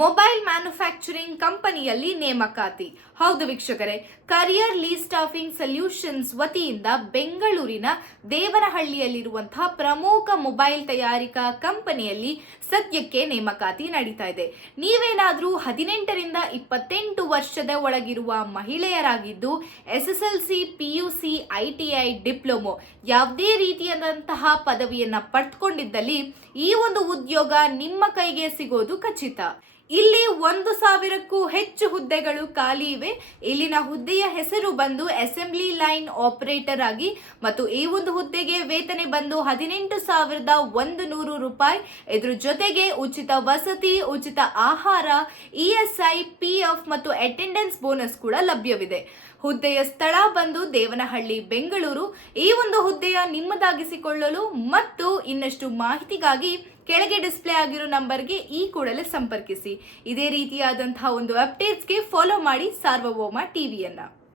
Mobile manufacturing ಕಂಪನಿಯಲ್ಲಿ ನೇಮಕಾತಿ. ಹೌದು ವೀಕ್ಷಕರೇ, ಕರಿಯರ್ ಲೀಡ್ ಸ್ಟಾಫಿಂಗ್ ಸೊಲ್ಯೂಷನ್ಸ್ ವತಿಯಿಂದ ಬೆಂಗಳೂರಿನ ದೇವನಹಳ್ಳಿಯಲ್ಲಿರುವಂತಹ ಪ್ರಮುಖ ಮೊಬೈಲ್ ತಯಾರಿಕಾ ಕಂಪನಿಯಲ್ಲಿ ಸದ್ಯಕ್ಕೆ ನೇಮಕಾತಿ ನಡೀತಾ ಇದೆ. ನೀವೇನಾದ್ರೂ 18 ರಿಂದ 28 ವರ್ಷದ ಒಳಗಿರುವ ಮಹಿಳೆಯರಾಗಿದ್ದು SSLC, PUC, ITI, ಡಿಪ್ಲೊಮೊ ಯಾವುದೇ ರೀತಿಯಾದಂತಹ ಪದವಿಯನ್ನ ಪಡೆದುಕೊಂಡಿದ್ದಲ್ಲಿ ಈ ಒಂದು ಉದ್ಯೋಗ ನಿಮ್ಮ ಕೈಗೆ ಸಿಗೋದು ಖಚಿತ. ಇಲ್ಲಿ 1,000ಕ್ಕೂ ಹೆಚ್ಚು ಹುದ್ದೆಗಳು ಖಾಲಿ ಇವೆ. ಇಲ್ಲಿನ ಹುದ್ದೆಯ ಹೆಸರು ಬಂದು ಅಸೆಂಬ್ಲಿ ಲೈನ್ ಆಪರೇಟರ್ ಆಗಿ ಮತ್ತು ಈ ಒಂದು ಹುದ್ದೆಗೆ ವೇತನ ಬಂದು 18,100 ರೂಪಾಯಿ. ಇದ್ರ ಜೊತೆಗೆ ಉಚಿತ ವಸತಿ, ಉಚಿತ ಆಹಾರ, ESI, PF ಮತ್ತು ಅಟೆಂಡೆನ್ಸ್ ಬೋನಸ್ ಕೂಡ ಲಭ್ಯವಿದೆ. ಹುದ್ದೆಯ ಸ್ಥಳ ಬಂದು ದೇವನಹಳ್ಳಿ, ಬೆಂಗಳೂರು. ಈ ಒಂದು ಹುದ್ದೆಯ ನಿಮ್ಮದಾಗಿಸಿಕೊಳ್ಳಲು ಮತ್ತು ಇನ್ನಷ್ಟು ಮಾಹಿತಿಗಾಗಿ ಕೆಳಗೆ ಡಿಸ್ಪ್ಲೇ ಆಗಿರೋ ನಂಬರ್ಗೆ ಈ ಕೂಡಲೇ ಸಂಪರ್ಕಿಸಿ. ಇದೇ ರೀತಿಯಾದಂತಹ ಒಂದು ಅಪ್ಡೇಟ್ಸ್ಗೆ ಫಾಲೋ ಮಾಡಿ ಸಾರ್ವಭೌಮ ಟಿವಿಯನ್ನ.